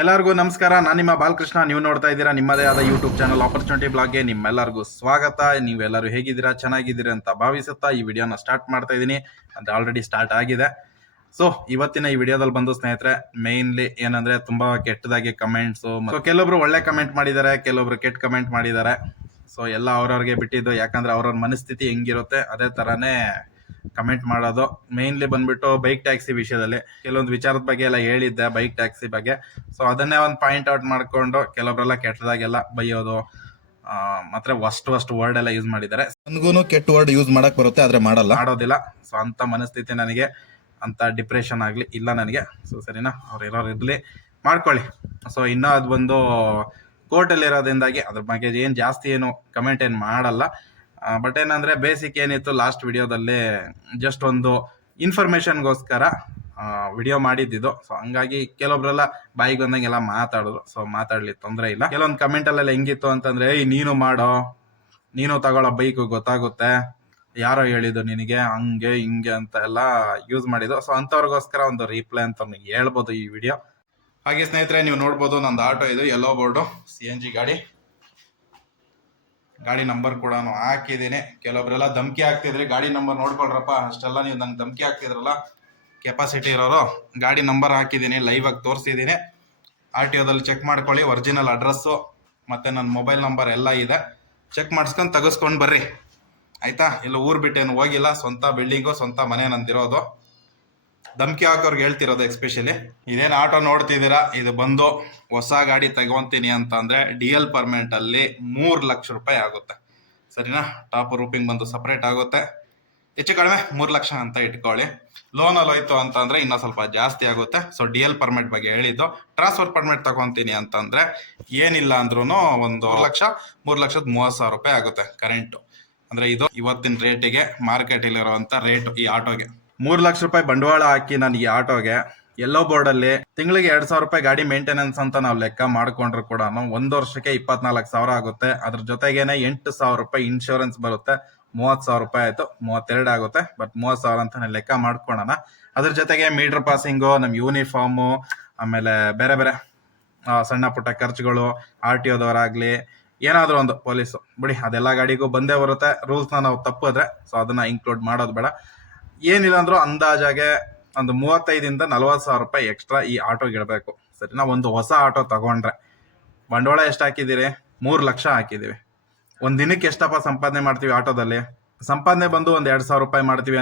ಎಲ್ಲರಿಗೂ ನಮಸ್ಕಾರ. ನಾನು ನಿಮ್ಮ ಬಾಲಕೃಷ್ಣ. ನೀವು ನೋಡ್ತಾ ಇದ್ದೀರಾ ನಿಮ್ಮದೇ ಆದ ಯೂಟ್ಯೂಬ್ ಚಾನಲ್ ಆಪರ್ಚುನಿಟಿ ಬ್ಲಾಗ್ಗೆ ನಿಮ್ಮೆಲ್ಲರಿಗೂ ಸ್ವಾಗತ. ನೀವೆಲ್ಲರೂ ಹೇಗಿದ್ದೀರಾ? ಚೆನ್ನಾಗಿದ್ದೀರಾ ಅಂತ ಭಾವಿಸುತ್ತಾ ಈ ವಿಡಿಯೋನ ಸ್ಟಾರ್ಟ್ ಮಾಡ್ತಾ ಇದ್ದೀನಿ. ಅದು ಆಲ್ರೆಡಿ ಸ್ಟಾರ್ಟ್ ಆಗಿದೆ. ಸೊ ಇವತ್ತಿನ ಈ ವಿಡಿಯೋದಲ್ಲಿ ಬಂದು ಸ್ನೇಹಿತರೆ ಮೇಯ್ನ್ಲಿ ಏನಂದ್ರೆ ತುಂಬಾ ಕೆಟ್ಟದಾಗಿ ಕಮೆಂಟ್ಸ್ ಕೆಲವೊಬ್ರು ಒಳ್ಳೆ ಕಮೆಂಟ್ ಮಾಡಿದ್ದಾರೆ, ಕೆಲವೊಬ್ರು ಕೆಟ್ಟ ಕಮೆಂಟ್ ಮಾಡಿದ್ದಾರೆ. ಸೊ ಎಲ್ಲ ಅವ್ರವ್ರಿಗೆ ಬಿಟ್ಟಿದ್ದು ಯಾಕಂದ್ರೆ ಅವ್ರವ್ರ ಮನಸ್ಥಿತಿ ಹೆಂಗಿರುತ್ತೆ, ಅದೇ ತರಾನೇ ಕಮೆಂಟ್ ಮಾಡೋದು. ಮೇನ್ಲಿ ಬಂದ್ಬಿಟ್ಟು ಬೈಕ್ ಟ್ಯಾಕ್ಸಿ ವಿಷಯದಲ್ಲಿ. ಕೆಲವೊಂದು ವಿಚಾರದ ಬಗ್ಗೆ ಎಲ್ಲ ಹೇಳಿದ್ದೆ ಬೈಕ್ ಟ್ಯಾಕ್ಸಿ ಬಗ್ಗೆ. ಸೊ ಅದನ್ನೇ ಒಂದು ಪಾಯಿಂಟ್ ಔಟ್ ಮಾಡಿಕೊಂಡು ಕೆಲವರೆಲ್ಲ ಕೆಟ್ಟದಾಗೆಲ್ಲ ಬೈಯೋದು ಮಾತ್ರ ವಸ್ಟ್ ವಸ್ಟ್ ವರ್ಡ್ ಎಲ್ಲ ಯೂಸ್ ಮಾಡಿದ್ದಾರೆ. ನನಗೂ ಕೆಟ್ಟ ವರ್ಡ್ ಯೂಸ್ ಮಾಡಕ್ ಬರುತ್ತೆ ಆದ್ರೆ ಮಾಡಲ್ಲ. ಮಾಡೋದಿಲ್ಲ. ಸೊ ಅಂತ ಮನಸ್ಥಿತಿ ನನಗೆ ಅಂತ ಡಿಪ್ರೆಷನ್ ಆಗಲಿ ಇಲ್ಲ ನನಗೆ. ಸೊ ಸರಿನಾ? ಅವ್ರು ಇರೋರು ಇರಲಿ. ಮಾಡ್ಕೊಳ್ಳಿ. ಸೊ ಇನ್ನೂ ಅದು ಬಂದು ಕೋರ್ಟಲ್ಲಿ ಇರೋದ್ರಿಂದಾಗಿ ಅದ್ರ ಬಗ್ಗೆ ಏನು ಜಾಸ್ತಿ ಏನು ಕಮೆಂಟ್ ಏನು ಮಾಡಲ್ಲ. ಬಟ್ ಏನಂದ್ರೆ ಬೇಸಿಕ್ ಏನಿತ್ತು ಲಾಸ್ಟ್ ವಿಡಿಯೋದಲ್ಲಿ ಜಸ್ಟ್ ಒಂದು ಇನ್ಫಾರ್ಮೇಶನ್ಗೋಸ್ಕರ ವಿಡಿಯೋ ಮಾಡಿದ್ದಿದ್ದು. ಸೊ ಹಂಗಾಗಿ ಕೆಲವೊಬ್ರೆಲ್ಲ ಬಾಯಿಗೆ ಬಂದಂಗೆಲ್ಲ ಮಾತಾಡಿದ್ರು. ಸೊ ಮಾತಾಡ್ಲಿ ತೊಂದರೆ ಇಲ್ಲ. ಕೆಲವೊಂದು ಕಮೆಂಟಲ್ಲೆಲ್ಲ ಹೆಂಗಿತ್ತು ಅಂತಂದ್ರೆ, ಏಯ್, ನೀನು ಮಾಡೋ, ನೀನು ತಗೊಳ್ಳೋ ಬೈಕ್ ಗೊತ್ತಾಗುತ್ತೆ. ಯಾರೋ ಹೇಳಿದ್ದು ನಿನಗೆ, ಹಂಗೆ, ಹಿಂಗೆ ಅಂತ ಎಲ್ಲ ಯೂಸ್ ಮಾಡಿದ್ದು. ಸೊ ಅಂಥವ್ರಿಗೋಸ್ಕರ ಒಂದು ರೀಪ್ಲೈ ಅಂತ ಹೇಳ್ಬೋದು ಈ ವಿಡಿಯೋ ಹಾಗೆ ಸ್ನೇಹಿತರೆ, ನೀವು ನೋಡ್ಬೋದು ನಂದು ಆಟೋ ಇದು ಎಲ್ಲೋ ಬೋರ್ಡು ಸಿ ಎನ್ ಜಿ ಗಾಡಿ. ಗಾಡಿ ನಂಬರ್ ಕೂಡ ಹಾಕಿದ್ದೀನಿ ಕೆಲವೊಬ್ರೆಲ್ಲ ಧಮ್ಕಿ ಹಾಕ್ತಿದ್ರೆ, ಗಾಡಿ ನಂಬರ್ ನೋಡ್ಕೊಳ್ರಪ್ಪ, ಅಷ್ಟೆಲ್ಲ ನೀವು ನಂಗೆ ಧಮಕಿ ಹಾಕ್ತಿದ್ರಲ್ಲ ಕೆಪಾಸಿಟಿ ಇರೋರು, ಗಾಡಿ ನಂಬರ್ ಹಾಕಿದ್ದೀನಿ ಲೈವ್ ಆಗಿ ತೋರಿಸಿದ್ದೀನಿ ಆರ್ ಟಿ ಒದಲ್ಲಿ ಚೆಕ್ ಮಾಡ್ಕೊಳ್ಳಿ ಒರಿಜಿನಲ್ ಅಡ್ರೆಸ್ಸು ಮತ್ತು ನನ್ನ ಮೊಬೈಲ್ ನಂಬರ್ ಎಲ್ಲ ಇದೆ. ಚೆಕ್ ಮಾಡಿಸ್ಕೊಂಡು ತೆಗೆಸ್ಕೊಂಡು ಬರ್ರಿ. ಆಯಿತಾ? ಇಲ್ಲ ಊರು ಬಿಟ್ಟೇನು ಹೋಗಿಲ್ಲ, ಸ್ವಂತ ಬಿಲ್ಡಿಂಗು ಸ್ವಂತ ಮನೆ ನಂದಿರೋದು. ಧಮ್ಕಿ ಹಾಕೋರ್ಗೆ ಹೇಳ್ತಿರೋದು ಎಸ್ಪೆಷಲಿ ಇದೇನು ಆಟೋ ನೋಡ್ತಿದ್ದೀರಾ? ಇದು ಬಂದು ಹೊಸ ಗಾಡಿ ತಗೊಂತೀನಿ ಅಂತ ಅಂದ್ರೆ ಡಿ ಎಲ್ ಪರ್ಮೆಂಟಲ್ಲಿ ಮೂರು ಲಕ್ಷ ರೂಪಾಯಿ ಆಗುತ್ತೆ. ಸರಿನಾ? ಟಾಪ್ ರೂಪಿಂಗ್ ಬಂದು ಸಪ್ರೇಟ್ ಆಗುತ್ತೆ. ಹೆಚ್ಚು ಕಡಿಮೆ ಮೂರು ಲಕ್ಷ ಅಂತ ಇಟ್ಕೊಳ್ಳಿ. ಲೋನಲ್ಲಿ ಹೋಯ್ತು ಅಂತಂದ್ರೆ ಇನ್ನೂ ಸ್ವಲ್ಪ ಜಾಸ್ತಿ ಆಗುತ್ತೆ. ಸೊ ಡಿ ಎಲ್ ಪರ್ಮಿಟ್ ಬಗ್ಗೆ ಹೇಳಿದ್ದು ಟ್ರಾನ್ಸ್ಫರ್ ಪರ್ಮಿಟ್ ತಗೊಂತೀನಿ ಅಂತಂದ್ರೆ ಏನಿಲ್ಲ ಅಂದ್ರೂ ಒಂದು ಲಕ್ಷ? ಮೂರು ಲಕ್ಷದ ಮೂವತ್ತು ಸಾವಿರ ರೂಪಾಯಿ ಆಗುತ್ತೆ ಕರೆಂಟು ಅಂದ್ರೆ ಇದು ಇವತ್ತಿನ ರೇಟಿಗೆ ಮಾರ್ಕೆಟ್ ರೇಟು ರೇಟ್ ಈ ಆಟೋಗೆ. ಮೂರು ಲಕ್ಷ ರೂಪಾಯಿ ಬಂಡವಾಳ ಹಾಕಿ ನಾನು ಈ ಆಟೋಗೆ ಎಲ್ಲೋ ಬೋರ್ಡಲ್ಲಿ ತಿಂಗಳಿಗೆ ಎರಡ್ ಸಾವಿರ ರೂಪಾಯಿ ಗಾಡಿ ಮೇಂಟೆನೆನ್ಸ್ ಅಂತ ನಾವು ಲೆಕ್ಕ ಮಾಡ್ಕೊಂಡ್ರು ಕೂಡ ಒಂದು ವರ್ಷಕ್ಕೆ ಇಪ್ಪತ್ನಾಲ್ಕು ಸಾವಿರ ಆಗುತ್ತೆ. ಅದ್ರ ಜೊತೆಗೇನೆ ಎಂಟು ಸಾವಿರ ರೂಪಾಯಿ ಇನ್ಶೂರೆನ್ಸ್ ಬರುತ್ತೆ. ಮೂವತ್ತು ಸಾವಿರ ರೂಪಾಯಿ ಆಯ್ತು, ಮೂವತ್ತೆರಡು ಆಗುತ್ತೆ. ಬಟ್ ಮೂವತ್ತು ಸಾವಿರ ಅಂತ ಲೆಕ್ಕ ಮಾಡ್ಕೊಳ್ಳೋಣ ಅದ್ರ ಜೊತೆಗೆ ಮೀಟರ್ ಪಾಸಿಂಗು ನಮ್ಮ ಯೂನಿಫಾರ್ಮು ಆಮೇಲೆ ಬೇರೆ ಬೇರೆ ಸಣ್ಣ ಪುಟ್ಟ ಖರ್ಚುಗಳು ಆರ್ ಟಿ ಒದವರಾಗ್ಲಿ ಏನಾದ್ರೂ ಒಂದು ಪೊಲೀಸು ಬಿಡಿ, ಅದೆಲ್ಲ ಗಾಡಿಗೂ ಬಂದೇ ಬರುತ್ತೆ. ರೂಲ್ಸ್ನ ನಾವು ತಪ್ಪಿದ್ರೆ ಸೊ ಅದನ್ನ ಇನ್ಕ್ಲೂಡ್ ಮಾಡೋದು ಬೇಡ. ಏನಿಲ್ಲ ಅಂದ್ರೂ ಅಂದಾಜಾಗೆ ಒಂದು ಮೂವತ್ತೈದಿಂದ ನಲ್ವತ್ತು ಸಾವಿರ ರೂಪಾಯಿ ಎಕ್ಸ್ಟ್ರಾ ಈ ಆಟೋಗೆ ಇಡಬೇಕು ಸರಿನಾ? ಒಂದು ಹೊಸ ಆಟೋ ತಗೊಂಡ್ರೆ. ಬಂಡವಾಳ ಎಷ್ಟು ಹಾಕಿದ್ದೀರಿ? ಮೂರು ಲಕ್ಷ ಹಾಕಿದ್ದೀವಿ. ಒಂದು ದಿನಕ್ಕೆ ಎಷ್ಟಪ್ಪ ಸಂಪಾದನೆ ಮಾಡ್ತೀವಿ ಆಟೋದಲ್ಲಿ? ಸಂಪಾದನೆ ಬಂದು ಒಂದು ಎರಡು ಸಾವಿರ ರೂಪಾಯಿ ಮಾಡ್ತೀವಿ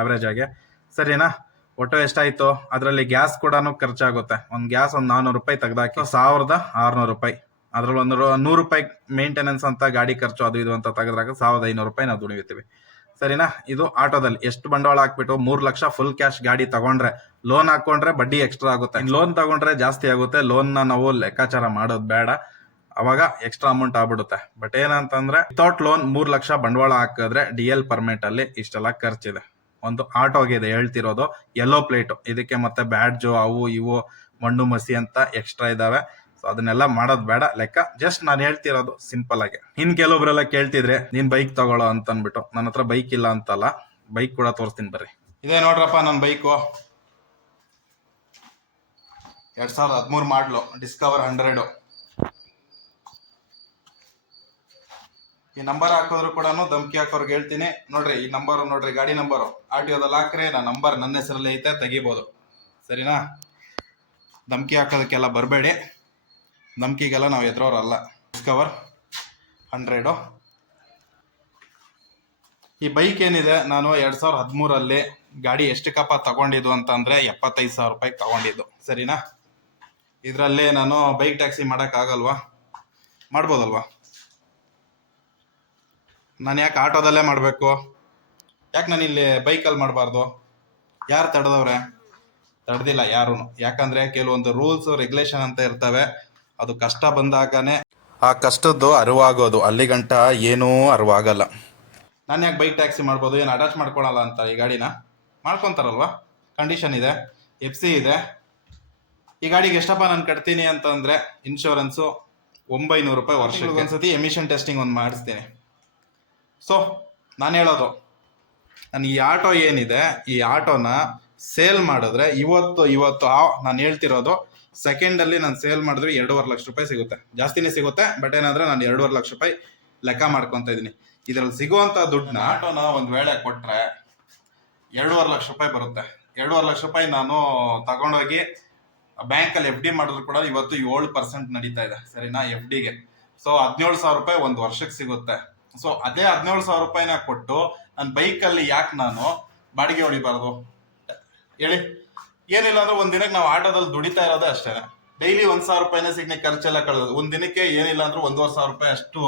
ಆವ್ರೇಜ್ ಆಗಿ. ಸರಿನಾ? ಒಟ್ಟು ಎಷ್ಟಾಯಿತು? ಅದರಲ್ಲಿ ಗ್ಯಾಸ್ ಕೂಡ ಖರ್ಚಾಗುತ್ತೆ. ಒಂದು ಗ್ಯಾಸ್ ಒಂದು ನಾನ್ನೂರು ರೂಪಾಯಿ ತೆಗೆದಾಕಿ. ಸಾವಿರದ ಆರುನೂರು ರೂಪಾಯಿ. ಅದರಲ್ಲಿ ಒಂದು ನೂರು ರೂಪಾಯಿ ಮೇಂಟೆನೆನ್ಸ್ ಅಂತ ಗಾಡಿ ಖರ್ಚು ಅದು ಇದು ಅಂತ ತೆಗೆದಾಗ ಸಾವಿರದ ಐನೂರು ರೂಪಾಯಿ ನಾವು ದುಡಿತೀವಿ ಸರಿನಾ? ಇದು ಆಟೋದಲ್ಲಿ. ಎಷ್ಟು ಬಂಡವಾಳ ಹಾಕ್ಬಿಟ್ಟು ಮೂರು ಲಕ್ಷ ಫುಲ್ ಕ್ಯಾಶ್ ಗಾಡಿ ತಗೊಂಡ್ರೆ ಲೋನ್ ಹಾಕೊಂಡ್ರೆ ಬಡ್ಡಿ ಎಕ್ಸ್ಟ್ರಾ ಆಗುತ್ತೆ. ಲೋನ್ ತಗೊಂಡ್ರೆ ಜಾಸ್ತಿ ಆಗುತ್ತೆ. ಲೋನ್ನ ನಾವು ಲೆಕ್ಕಾಚಾರ ಮಾಡೋದು ಬೇಡ. ಅವಾಗ ಎಕ್ಸ್ಟ್ರಾ ಅಮೌಂಟ್ ಆಗ್ಬಿಡುತ್ತೆ. ಬಟ್ ಏನಂತಂದ್ರೆ ವಿತೌಟ್ ಲೋನ್ ಮೂರು ಲಕ್ಷ ಬಂಡವಾಳ ಹಾಕಿದ್ರೆ ಡಿ ಎಲ್ ಪರ್ಮಿಟ್ ಅಲ್ಲಿ ಇಷ್ಟೆಲ್ಲ ಖರ್ಚಿದೆ. ಒಂದು ಆಟೋಗೆ ಇದೆ ಹೇಳ್ತಿರೋದು ಯೆಲ್ಲೋ ಪ್ಲೇಟು ಇದಕ್ಕೆ ಮತ್ತೆ ಬ್ಯಾಡ್ಜು ಅವು ಇವು, ಮಣ್ಣು ಮಸಿ ಅಂತ ಎಕ್ಸ್ಟ್ರಾ ಇದಾವೆ. ಸೊ ಅದನ್ನೆಲ್ಲ ಮಾಡೋದು ಬೇಡ. ಲೆಕ್ಕ ಜಸ್ಟ್ ನಾನು ಹೇಳ್ತಿರೋದು ಸಿಂಪಲ್ ಆಗಿ. ಇನ್ ಕೆಲವೊಬ್ರೆಲ್ಲ ಕೇಳ್ತಿದ್ರೆ, ನೀನ್ ಬೈಕ್ ತಗೊಳ್ಳೋ ಅಂತ ಅನ್ಬಿಟ್ಟು ನನ್ನ ಹತ್ರ ಬೈಕ್ ಇಲ್ಲ ಅಂತಲ್ಲ ಬೈಕ್ ಕೂಡ ತೋರಿಸ್ತೀನಿ ಬರ್ರಿ. ಇದೇ ನೋಡ್ರಪ್ಪ ನನ್ನ ಬೈಕು ಎರಡ್ ಸಾವಿರದ ಹದಿಮೂರು ಮಾಡ್ಲು ಡಿಸ್ಕವರ್ ಹಂಡ್ರೆಡು ಈ ನಂಬರ್ ಹಾಕೋದ್ರು ಕೂಡ ಧಮ್ಕಿ ಹಾಕೋರ್ಗೆ ಹೇಳ್ತೀನಿ. ನೋಡ್ರಿ, ಈ ನಂಬರ್ ನೋಡ್ರಿ, ಗಾಡಿ ನಂಬರು ಆರ್ ಟಿ ಒದಲ್ಲಿ ಹಾಕ್ರಿ ನಾ ನಂಬರ್ ನನ್ನ ಹೆಸರಲ್ಲಿ ಐತೆ, ತೆಗಿಬೋದು. ಸರಿನಾ? ಧಮಕಿ ಹಾಕೋದಕ್ಕೆಲ್ಲ ಬರಬೇಡಿ. ಧಮ್ಕಿಗೆಲ್ಲ ನಾವು ಎದುರೋರಲ್ಲ. ಡಿಸ್ಕವರ್ ಹಂಡ್ರೆಡು ಈ ಬೈಕ್ ಏನಿದೆ, ನಾನು ಎರಡು ಸಾವಿರದ ಹದಿಮೂರಲ್ಲಿ ಗಾಡಿ ಕಪ್ಪ ತಗೊಂಡಿದ್ದು ಅಂತಂದರೆ ಎಪ್ಪತ್ತೈದು ಸಾವಿರ ರೂಪಾಯಿ ತಗೊಂಡಿದ್ದು. ಸರಿನಾ? ಇದರಲ್ಲಿ ನಾನು ಬೈಕ್ ಟ್ಯಾಕ್ಸಿ ಮಾಡೋಕ್ಕಾಗಲ್ವಾ? ಮಾಡ್ಬೋದಲ್ವಾ? ನಾನು ಯಾಕೆ ಆಟೋದಲ್ಲೇ ಮಾಡಬೇಕು? ಯಾಕೆ ನಾನು ಇಲ್ಲಿ ಬೈಕಲ್ಲಿ ಮಾಡಬಾರ್ದು? ಯಾರು ತಡೆದವ್ರೆ? ತಡೆದಿಲ್ಲ ಯಾರೂ ಯಾಕಂದ್ರೆ ಕೆಲವೊಂದು ರೂಲ್ಸ್ ರೆಗ್ಯುಲೇಷನ್ ಅಂತ ಇರ್ತವೆ. ಅದು ಕಷ್ಟ ಬಂದಾಗನೇ ಆ ಕಷ್ಟದ್ದು ಅರಿವಾಗೋದು. ಅಲ್ಲಿ ಗಂಟ ಏನೂ ಅರಿವಾಗಲ್ಲ. ನಾನು ಯಾಕೆ ಬೈಕ್ ಟ್ಯಾಕ್ಸಿ ಮಾಡ್ಬೋದು? ಏನು ಅಟ್ಯಾಚ್ ಮಾಡ್ಕೊಳಲ್ಲ ಅಂತ ಈ ಗಾಡಿನ? ಮಾಡ್ಕೊತಾರಲ್ವಾ? ಕಂಡೀಷನ್ ಇದೆ. ಎಫ್ ಸಿ ಇದೆ. ಈ ಗಾಡಿಗೆ ಎಷ್ಟಪ್ಪ ನಾನು ಕಟ್ತೀನಿ ಅಂತಂದ್ರೆ ಇನ್ಶೂರೆನ್ಸು ಒಂಬೈನೂರು ರೂಪಾಯಿ ವರ್ಷಕ್ಕೆ. ಒಂದ್ಸತಿ ಎಮಿಷನ್ ಟೆಸ್ಟಿಂಗ್ ಒಂದು ಮಾಡಿಸ್ತೀನಿ. ಸೊ ನಾನು ಹೇಳೋದು. ನಾನು ಈ ಆಟೋ ಏನಿದೆ ಈ ಆಟೋನ ಸೇಲ್ ಮಾಡಿದ್ರೆ ಇವತ್ತು ಇವತ್ತು ಆ ನಾನು ಹೇಳ್ತಿರೋದು ಸೆಕೆಂಡಲ್ಲಿ ನಾನು ಸೇಲ್ ಮಾಡಿದ್ರೆ ಎರಡೂವರೆ ಲಕ್ಷ ರೂಪಾಯಿ ಸಿಗುತ್ತೆ. ಜಾಸ್ತಿನೇ ಸಿಗುತ್ತೆ ಬಟ್ ಏನಾದ್ರೆ ನಾನು ಎರಡೂವರೆ ಲಕ್ಷ ರೂಪಾಯಿ ಲೆಕ್ಕ ಮಾಡ್ಕೊತಾ ಇದ್ದೀನಿ. ಇದರಲ್ಲಿ ಸಿಗುವಂಥ ದುಡ್ಡನ್ನ ಆಟೋನ ಒಂದು ವೇಳೆ ಕೊಟ್ಟರೆ ಎರಡೂವರೆ ಲಕ್ಷ ರೂಪಾಯಿ ಬರುತ್ತೆ. ಎರಡೂವರೆ ಲಕ್ಷ ರೂಪಾಯಿ ನಾನು ತಗೊಂಡೋಗಿ ಬ್ಯಾಂಕಲ್ಲಿ ಎಫ್ ಡಿ ಮಾಡಿದ್ರು ಕೂಡ ಇವತ್ತು ಏಳು ಪರ್ಸೆಂಟ್ ನಡೀತಾ ಇದೆ, ಸರಿನಾ ಎಫ್ ಡಿಗೆ ಸೊ ಹದಿನೇಳು ಸಾವಿರ ರೂಪಾಯಿ ಒಂದು ವರ್ಷಕ್ಕೆ ಸಿಗುತ್ತೆ. ಸೊ ಅದೇ ಹದಿನೇಳು ಸಾವಿರ ರೂಪಾಯಿನ ಕೊಟ್ಟು ನನ್ನ ಬೈಕಲ್ಲಿ ಯಾಕೆ ನಾನು ಬಾಡಿಗೆ ಹೊಡಿಬಾರ್ದು? ಹೇಳಿ. ಏನಿಲ್ಲ ಅಂದ್ರೆ ಒಂದ್ ದಿನಕ್ಕೆ ನಾವು ಆಟೋದಲ್ಲಿ ದುಡಿತಾ ಇರೋದೇ ಅಷ್ಟೇನೆ ಡೈಲಿ ಒಂದ್ ಸಾವಿರ ರೂಪಾಯಿನೇ ಸಿಗ್ನೆ ಖರ್ಚೆಲ್ಲ ಕಳೆದು ಒಂದ್ ದಿನಕ್ಕೆ ಏನಿಲ್ಲ ಅಂದ್ರೆ ಒಂದೂವರೆ ಸಾವಿರ ರೂಪಾಯಿ ಅಷ್ಟು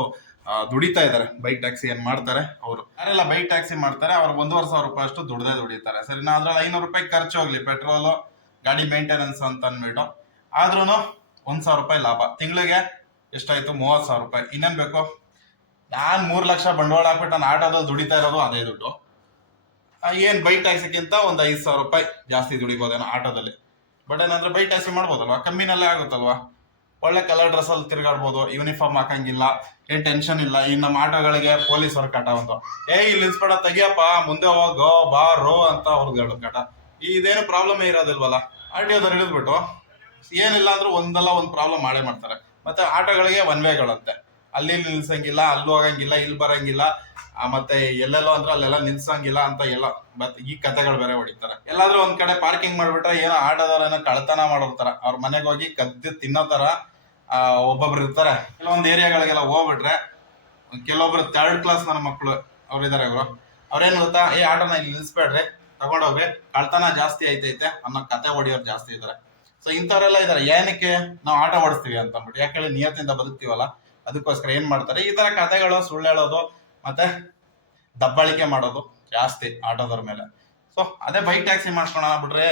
ದುಡಿತಾ ಇದ್ದಾರೆ. ಬೈಕ್ ಟ್ಯಾಕ್ಸಿ ಏನ್ ಮಾಡ್ತಾರೆ ಅವರು. ಯಾರೆಲ್ಲ ಬೈಕ್ ಟ್ಯಾಕ್ಸಿ ಮಾಡ್ತಾರೆ ಅವ್ರು ಒಂದೂವರೆ ಸಾವಿರ ರೂಪಾಯಿ ಅಷ್ಟು ದುಡ್ದೇ ದುಡಿತಾರೆ. ಸರಿ ನಾ ಅದ್ರಲ್ಲಿ ಐನೂರು ರೂಪಾಯಿ ಖರ್ಚು ಹೋಗ್ಲಿ ಪೆಟ್ರೋಲು, ಗಾಡಿ ಮೇಂಟೆನೆನ್ಸ್ ಅಂತ ಅಂದ್ಬಿಟ್ಟು. ಆದ್ರೂ ಒಂದ್ ಸಾವಿರ ರೂಪಾಯಿ ಲಾಭ. ತಿಂಗಳಿಗೆ ಎಷ್ಟಾಯ್ತು? ಮೂವತ್ತು ಸಾವಿರ ರೂಪಾಯಿ. ಇನ್ನೇನ್ ಬೇಕು? ನಾನ್ ಮೂರ್ ಲಕ್ಷ ಬಂಡವಾಳ ಹಾಕ್ಬಿಟ್ಟು ನಾನು ಆಟೋದಲ್ಲಿ ದುಡಿತಾ ಇರೋದು ಅದೇ ದುಡ್ಡು. ಏನ್ ಬೈಕ್ ಟ್ಯಾಕ್ಸಿಗಿಂತ ಒಂದ್ ಐದು ಸಾವಿರ ರೂಪಾಯಿ ಜಾಸ್ತಿ ದುಡಿಬೋದೇನೋ ಆಟೋದಲ್ಲಿ. ಬಟ್ ಏನಂದ್ರೆ ಬೈಕ್ ಟ್ಯಾಕ್ಸಿ ಮಾಡ್ಬೋದಲ್ವಾ? ಕಮ್ಮಿನಲ್ಲೇ ಆಗುತ್ತಲ್ವಾ? ಒಳ್ಳೆ ಕಲರ್ ಡ್ರೆಸ್ ಅಲ್ಲಿ ತಿರ್ಗಾಡ್ಬೋದು ಯೂನಿಫಾರ್ಮ್ ಹಾಕಂಗಿಲ್ಲ ಏನ್ ಟೆನ್ಷನ್ ಇಲ್ಲ. ಇನ್ನು ನಮ್ಮ ಆಟೋಗಳಿಗೆ ಪೊಲೀಸ್ ಅವ್ರ ಕಾಟ ಒಂದು. ಏ, ಇಲ್ಲಿ ಇನ್ಸ್ಪೆಕ್ಟರ್ ತೆಗಿಯಪ್ಪ, ಮುಂದೆ ಹೋಗೋ ಬಾ ರೋ ಅಂತ ಅವ್ರದ್ದು ಹೇಳೋ ಕಾಟ. ಇದೇನು ಪ್ರಾಬ್ಲಮ್ ಇರೋದಿಲ್ವಲ್ಲ? ಆರ್ ಟಿ ಹಿಡಿದ್ಬಿಟ್ಟು ಏನಿಲ್ಲ ಅಂದ್ರೂ ಒಂದಲ್ಲ ಒಂದು ಪ್ರಾಬ್ಲಮ್ ಮಾಡೇ ಮಾಡ್ತಾರೆ. ಮತ್ತೆ ಆಟೋಗಳಿಗೆ ಒನ್ ವೇಗಳಂತೆ ಅಲ್ಲಿ ನಿಲ್ಸಂಗಿಲ್ಲ, ಅಲ್ಲಿ ಹೋಗಂಗಿಲ್ಲ, ಇಲ್ಲಿ ಬರಂಗಿಲ್ಲ. ಮತ್ತೆ ಎಲ್ಲೆಲ್ಲೋ ಅಂದ್ರೆ ಅಲ್ಲೆಲ್ಲ ನಿಲ್ಸಂಗಿಲ್ಲ ಅಂತ ಎಲ್ಲ. ಮತ್ತೆ ಈ ಕತೆಗಳು ಬೇರೆ ಹೊಡಿತಾರೆ. ಎಲ್ಲಾದ್ರೂ ಒಂದ್ ಕಡೆ ಪಾರ್ಕಿಂಗ್ ಮಾಡ್ಬಿಟ್ರೆ ಏನೋ ಆಟೋದವ್ರ ಏನೋ ಕಳ್ತನ ಮಾಡಿರ್ತಾರ ಅವ್ರ ಮನೆಗೆ ಹೋಗಿ ಕದ್ದು ತಿನ್ನೋ ತರ ಒಬ್ಬೊಬ್ರು ಇರ್ತಾರೆ. ಕೆಲವೊಂದು ಏರಿಯಾಗಳಿಗೆಲ್ಲ ಹೋಗ್ಬಿಟ್ರೆ, ಕೆಲವೊಬ್ರು ಥರ್ಡ್ ಕ್ಲಾಸ್ ನನ್ನ ಮಕ್ಕಳು ಅವ್ರು ಇದಾರೆ ಇವರು. ಅವ್ರೇನ್ ಗೊತ್ತಾ, ಏ, ಆಟೋನ ಇಲ್ಲಿ ನಿಲ್ಸ್ಬೇಡ್ರಿ, ತಗೊಂಡೋಗ್ರಿ. ಕಳ್ತನ ಜಾಸ್ತಿ ಐತೈತೆ ಅನ್ನೋ ಕತೆ ಹೊಡಿಯೋರು ಜಾಸ್ತಿ ಇದಾರೆ. ಸೊ ಇಂಥವ್ರೆಲ್ಲ ಇದಾರೆ. ಏನಕ್ಕೆ ನಾವು ಆಟೋ ಓಡಿಸ್ತೀವಿ ಅಂತ ಅಂದ್ಬಿಟ್ಟು ಯಾಕೆ ನಿಯತ್ತಿಂದ ಬದುಕ್ತೀವಲ್ಲ? ಅದಕ್ಕೋಸ್ಕರ ಏನ್ ಮಾಡ್ತಾರೆ? ಈ ತರ ಕಥೆಗಳು, ಸುಳ್ಳು ಹೇಳೋದು ಮತ್ತೆ ದಬ್ಬಾಳಿಕೆ ಮಾಡೋದು ಜಾಸ್ತಿ ಆಟೋದವ್ರ ಮೇಲೆ. ಸೊ ಅದೇ ಬೈಕ್ ಟ್ಯಾಕ್ಸಿ ಮಾಡ್ಸೋಣ ಬಿಟ್ರೆ